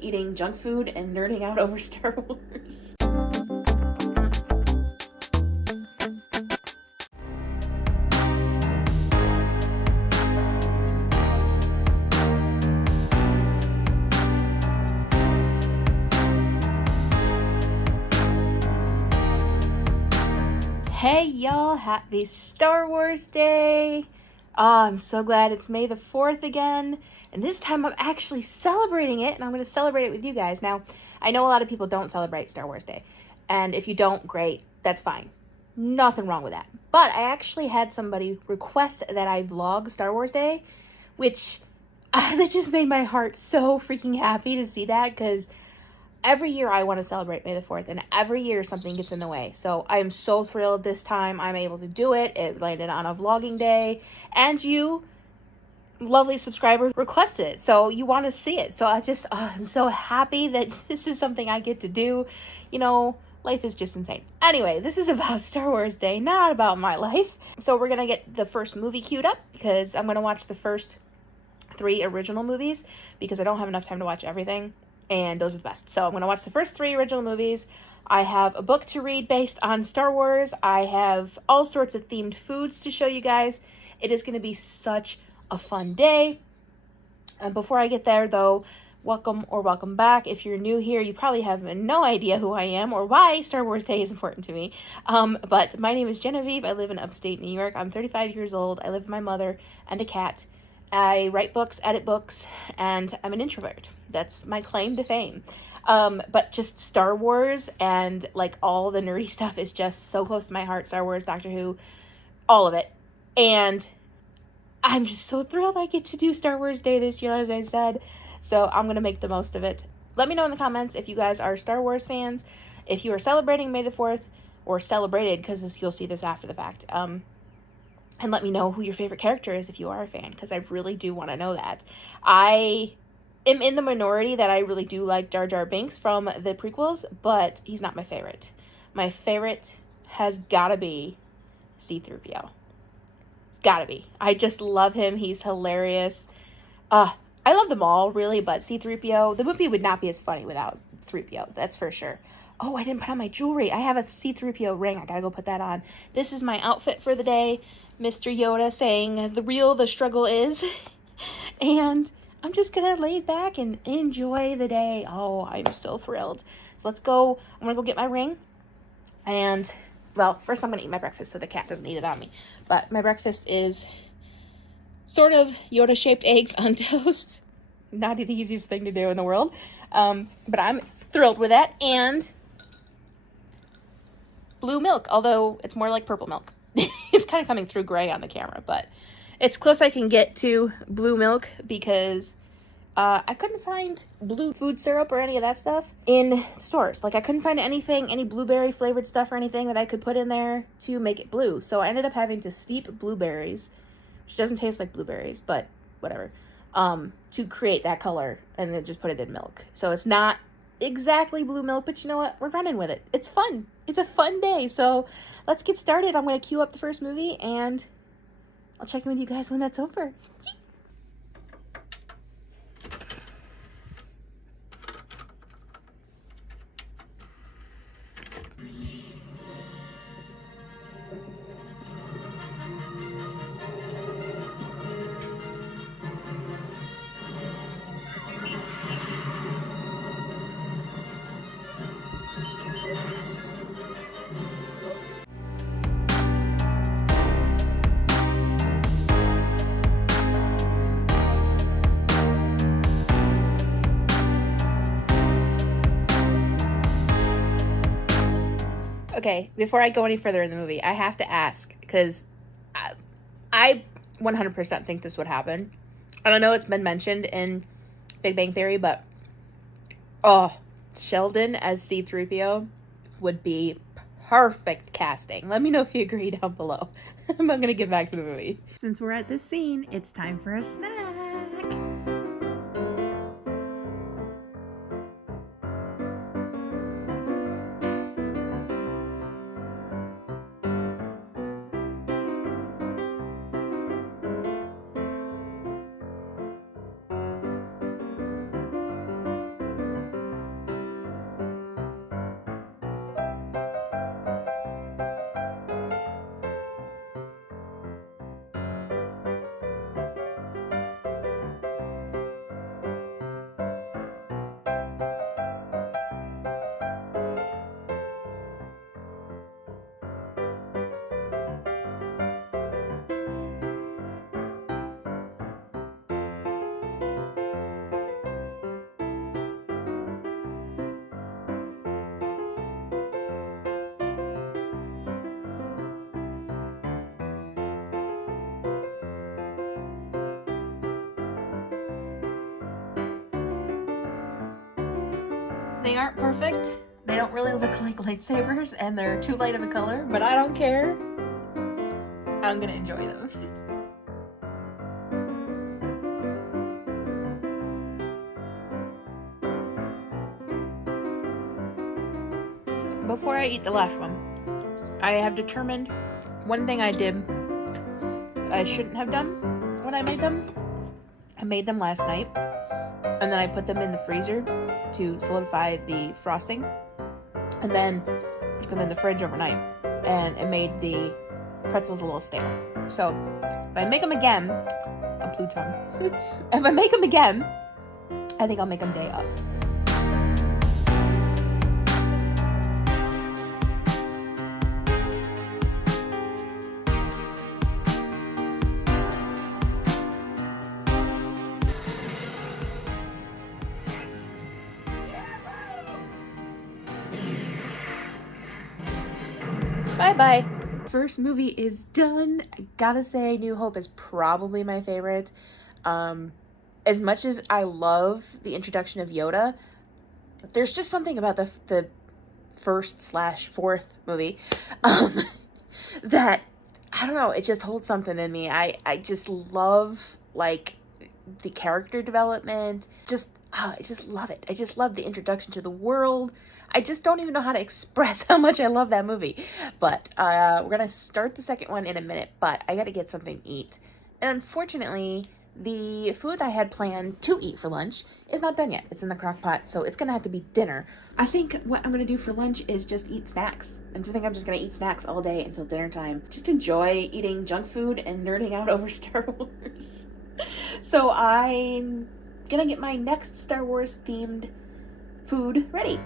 eating junk food and nerding out over Star Wars. Hey y'all, happy Star Wars Day! Oh, I'm so glad it's May the 4th again, and this time I'm actually celebrating it, and I'm going to celebrate it with you guys. Now, I know a lot of people don't celebrate Star Wars Day, and if you don't, great, that's fine. Nothing wrong with that. But I actually had somebody request that I vlog Star Wars Day, which that just made my heart so freaking happy to see that, because every year I want to celebrate May the 4th, and every year something gets in the way. So I am so thrilled this time I'm able to do it. It landed on a vlogging day, and you, lovely subscriber, requested it. So you want to see it. So I'm so happy that this is something I get to do. You know, life is just insane. Anyway, this is about Star Wars Day, not about my life. So we're going to get the first movie queued up, because I'm going to watch the first 3 original movies, because I don't have enough time to watch everything. And those are the best. So I'm going to watch the first 3 original movies. I have a book to read based on Star Wars. I have all sorts of themed foods to show you guys. It is going to be such a fun day. And before I get there, though, welcome or welcome back. If you're new here, you probably have no idea who I am or why Star Wars Day is important to me. But my name is Genevieve. I live in upstate New York. I'm 35 years old. I live with my mother and a cat. I write books, edit books, and I'm an introvert. That's my claim to fame. But just Star Wars and like all the nerdy stuff is just so close to my heart. Star Wars, Doctor Who, all of it. And I'm just so thrilled I get to do Star Wars Day this year, as I said. So I'm going to make the most of it. Let me know in the comments if you guys are Star Wars fans, if you are celebrating May the 4th, or celebrated, because you'll see this after the fact. And let me know who your favorite character is if you are a fan, because I really do want to know that. I am in the minority that I really do like Jar Jar Binks from the prequels, but he's not my favorite. My favorite has got to be C-3PO. It's got to be. I just love him. He's hilarious. I love them all, really, but C-3PO, the movie would not be as funny without 3PO, that's for sure. Oh, I didn't put on my jewelry. I have a C-3PO ring. I gotta go put that on. This is my outfit for the day. Mr. Yoda saying, the struggle is. And I'm just gonna lay back and enjoy the day. Oh, I'm so thrilled. So let's go. I'm gonna go get my ring. And, well, first I'm gonna eat my breakfast so the cat doesn't eat it on me. But my breakfast is sort of Yoda-shaped eggs on toast. Not the easiest thing to do in the world. But I'm thrilled with that. And blue milk, although it's more like purple milk. It's kind of coming through gray on the camera, but it's close I can get to blue milk, because I couldn't find blue food syrup or any of that stuff in stores. Like, I couldn't find anything, any blueberry flavored stuff or anything that I could put in there to make it blue. So I ended up having to steep blueberries, which doesn't taste like blueberries, but whatever, to create that color, and then just put it in milk. So it's not exactly blue milk, but you know what? We're running with it. It's fun. It's a fun day. So let's get started. I'm going to queue up the first movie, and I'll check in with you guys when that's over. Okay, before I go any further in the movie, I have to ask, because I 100% think this would happen. I don't know, it's been mentioned in Big Bang Theory, but Sheldon as C-3PO would be perfect casting. Let me know if you agree down below. I'm going to get back to the movie. Since we're at this scene, it's time for a snack. They aren't perfect. They don't really look like lightsabers, and they're too light of a color, but I don't care. I'm gonna enjoy them. Before I eat the last one, I have determined one thing I did I shouldn't have done when I made them. I made them last night, and then I put them in the freezer to solidify the frosting, and then put them in the fridge overnight, and it made the pretzels a little stale. So if I make them again, a blue tongue. If I make them again, I think I'll make them day of. Bye-bye. First movie is done. I gotta say, New Hope is probably my favorite. As much as I love the introduction of Yoda, there's just something about the first/fourth movie that, I don't know, it just holds something in me. I just love, like, the character development. I just love it. I just love the introduction to the world. I just don't even know how to express how much I love that movie. But we're going to start the second one in a minute, but I got to get something to eat. And unfortunately, the food I had planned to eat for lunch is not done yet. It's in the crock pot, so it's going to have to be dinner. I think what I'm going to do for lunch is just eat snacks. I think I'm just going to eat snacks all day until dinner time. Just enjoy eating junk food and nerding out over Star Wars. So I'm going to get my next Star Wars themed food ready.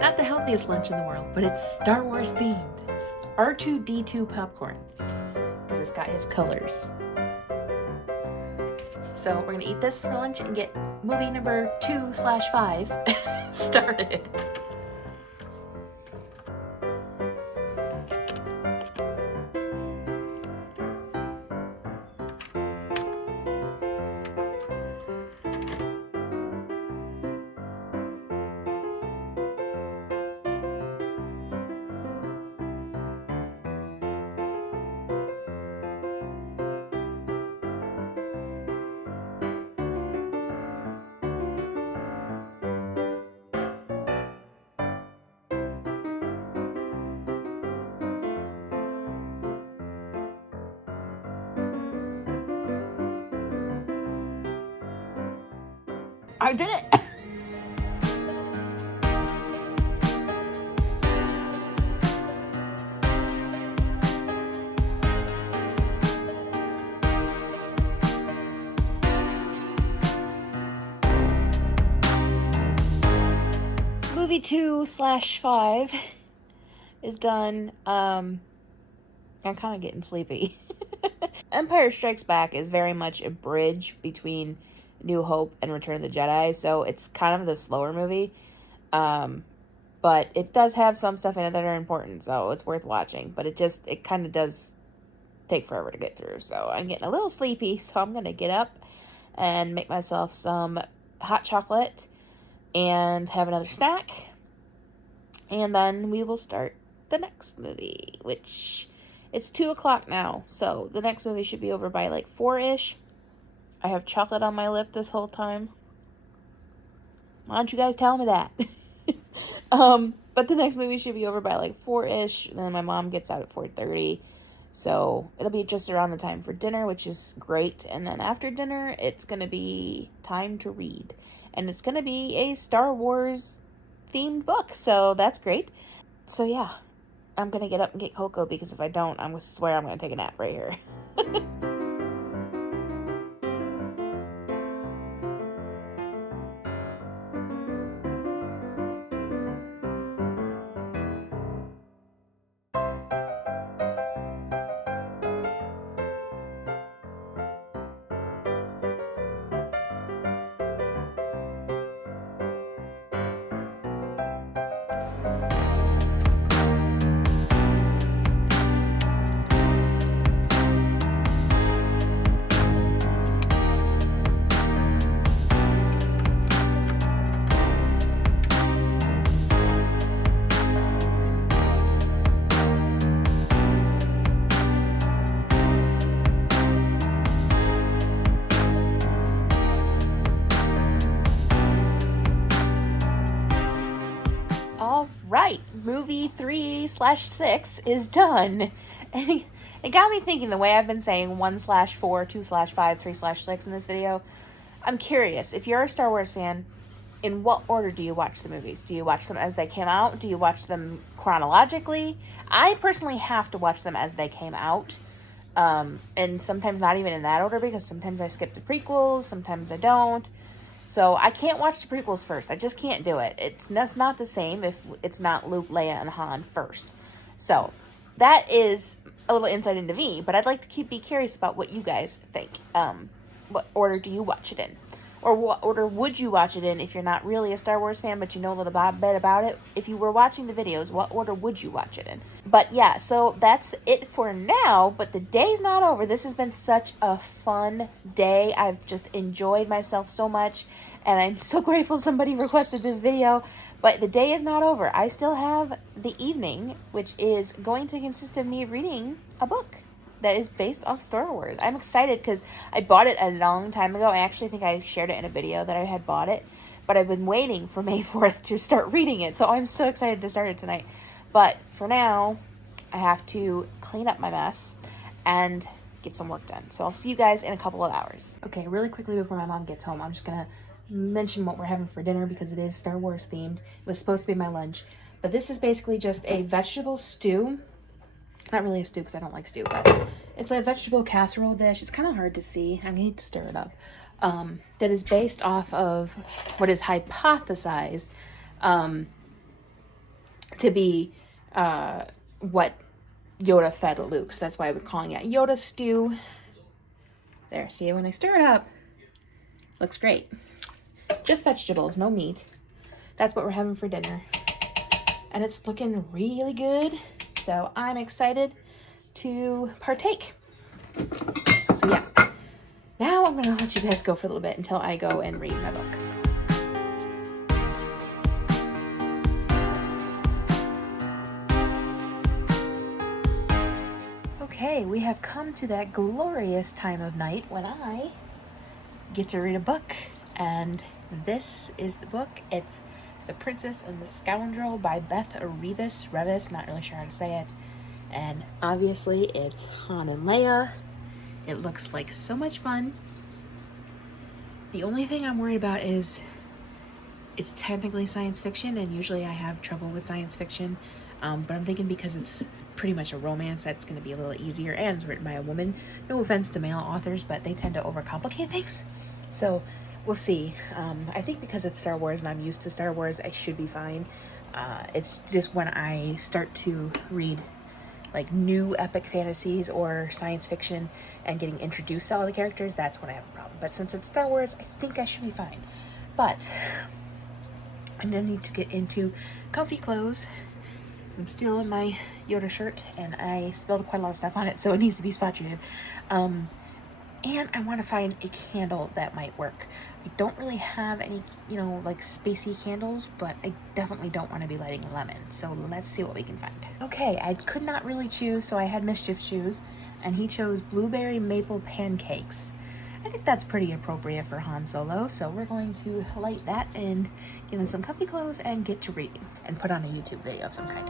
Not the healthiest lunch in the world, but it's Star Wars themed. It's R2-D2 popcorn, because it's got his colors. So we're gonna eat this for lunch and get movie number 2/5 started. I did it! Movie 2/5 is done. I'm kind of getting sleepy. Empire Strikes Back is very much a bridge between New Hope and Return of the Jedi, so it's kind of the slower movie. But it does have some stuff in it that are important, so it's worth watching. But it kind of does take forever to get through, so I'm getting a little sleepy, so I'm going to get up and make myself some hot chocolate and have another snack. And then we will start the next movie, which it's 2:00 now, so the next movie should be over by like 4-ish. I have chocolate on my lip this whole time. Why don't you guys tell me that? But the next movie should be over by like 4-ish. Then my mom gets out at 4:30. So it'll be just around the time for dinner, which is great. And then after dinner, it's going to be time to read. And it's going to be a Star Wars themed book. So that's great. So yeah, I'm going to get up and get cocoa, because if I don't, I'm going to swear I'm going to take a nap right here. movie 3/6 is done. And it got me thinking, the way I've been saying 1/4, 2/5, 3/6 in this video. I'm curious, if you're a Star Wars fan, in what order do you watch the movies? Do you watch them as they came out? Do you watch them chronologically? I personally have to watch them as they came out. And sometimes not even in that order, because sometimes I skip the prequels, sometimes I don't. So I can't watch the prequels first. I just can't do it. That's not the same if it's not Luke, Leia, and Han first. So that is a little insight into me, but I'd like to be curious about what you guys think. What order do you watch it in? Or what order would you watch it in if you're not really a Star Wars fan, but you know a little bit about it? If you were watching the videos, what order would you watch it in? But yeah, so that's it for now, but the day's not over. This has been such a fun day. I've just enjoyed myself so much, and I'm so grateful somebody requested this video. But the day is not over. I still have the evening, which is going to consist of me reading a book that is based off Star Wars. I'm excited because I bought it a long time ago. I actually think I shared it in a video that I had bought it, but I've been waiting for May 4th to start reading it, so I'm so excited to start it tonight. But for now, I have to clean up my mess and get some work done. So I'll see you guys in a couple of hours. Okay, really quickly before my mom gets home, I'm just gonna mention what we're having for dinner because it is Star Wars themed. It was supposed to be my lunch, but this is basically just a vegetable stew. Not really a stew because I don't like stew, but it's a vegetable casserole dish. It's kind of hard to see. I need to stir it up. That is based off of what is hypothesized to be what Yoda fed Luke. So that's why we're calling it Yoda stew. There, see, when I stir it up, looks great. Just vegetables, no meat. That's what we're having for dinner. And it's looking really good. So I'm excited to partake. So yeah, now I'm gonna let you guys go for a little bit until I go and read my book. Okay, we have come to that glorious time of night when I get to read a book, and this is the book. It's The Princess and the Scoundrel by Beth Revis, not really sure how to say it. And obviously it's Han and Leia. It looks like so much fun. The only thing I'm worried about is it's technically science fiction, and usually I have trouble with science fiction. But I'm thinking because it's pretty much a romance, that's going to be a little easier, and it's written by a woman. No offense to male authors, but they tend to overcomplicate things. So we'll see. I think because it's Star Wars and I'm used to Star Wars, I should be fine. It's just when I start to read like new epic fantasies or science fiction and getting introduced to all the characters, that's when I have a problem. But since it's Star Wars, I think I should be fine. But I'm gonna need to get into comfy clothes because I'm still in my Yoda shirt and I spilled quite a lot of stuff on it, so it needs to be spot treated. And I want to find a candle that might work. I don't really have any, like spacey candles, but I definitely don't want to be lighting a lemon. So let's see what we can find. Okay, I could not really choose, so I had Mischief choose, and he chose blueberry maple pancakes. I think that's pretty appropriate for Han Solo, so we're going to light that and get in some comfy clothes and get to reading and put on a YouTube video of some kind.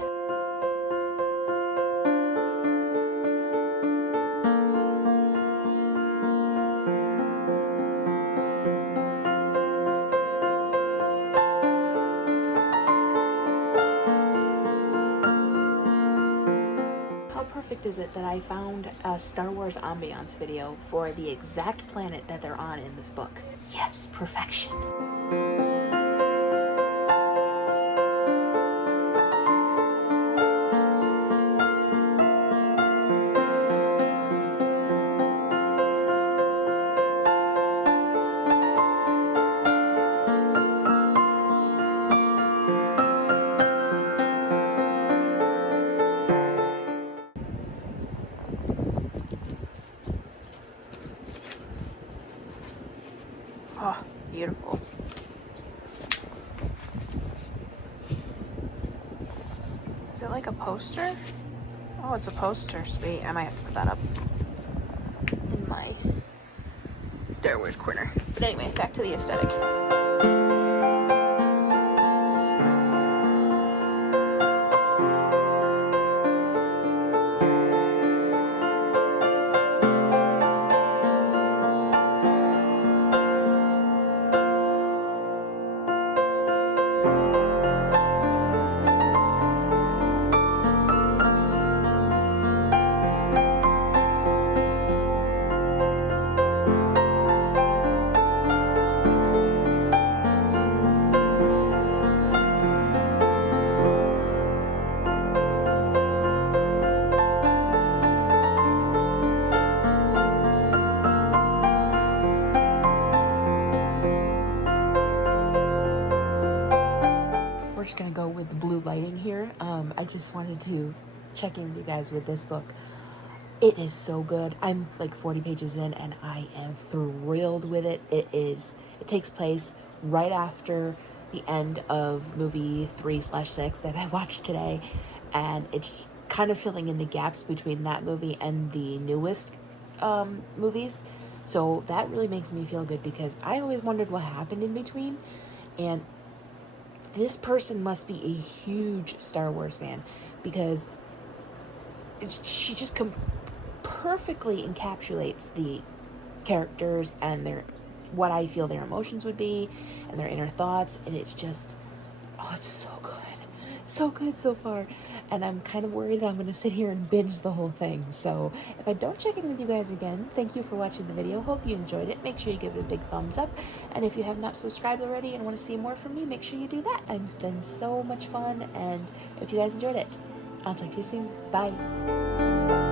Is it that I found a Star Wars ambiance video for the exact planet that they're on in this book? Yes, perfection. Oh, beautiful. Is it like a poster? Oh, it's a poster. Sweet. I might have to put that up in my Star Wars corner. But anyway, back to the aesthetic. just going to go with the blue lighting here. I just wanted to check in with you guys with this book. It is so good. I'm like 40 pages in and I am thrilled with it. It takes place right after the end of movie 3/6 that I watched today, and it's kind of filling in the gaps between that movie and the newest movies. So that really makes me feel good because I always wondered what happened in between, and this person must be a huge Star Wars fan because she just perfectly encapsulates the characters and what I feel their emotions would be and their inner thoughts, and it's just, oh, it's so good so far. And I'm kind of worried that I'm going to sit here and binge the whole thing. So if I don't check in with you guys again, thank you for watching the video. Hope you enjoyed it. Make sure you give it a big thumbs up. And if you have not subscribed already and want to see more from me, make sure you do that. It's been so much fun. And if you guys enjoyed it, I'll talk to you soon. Bye.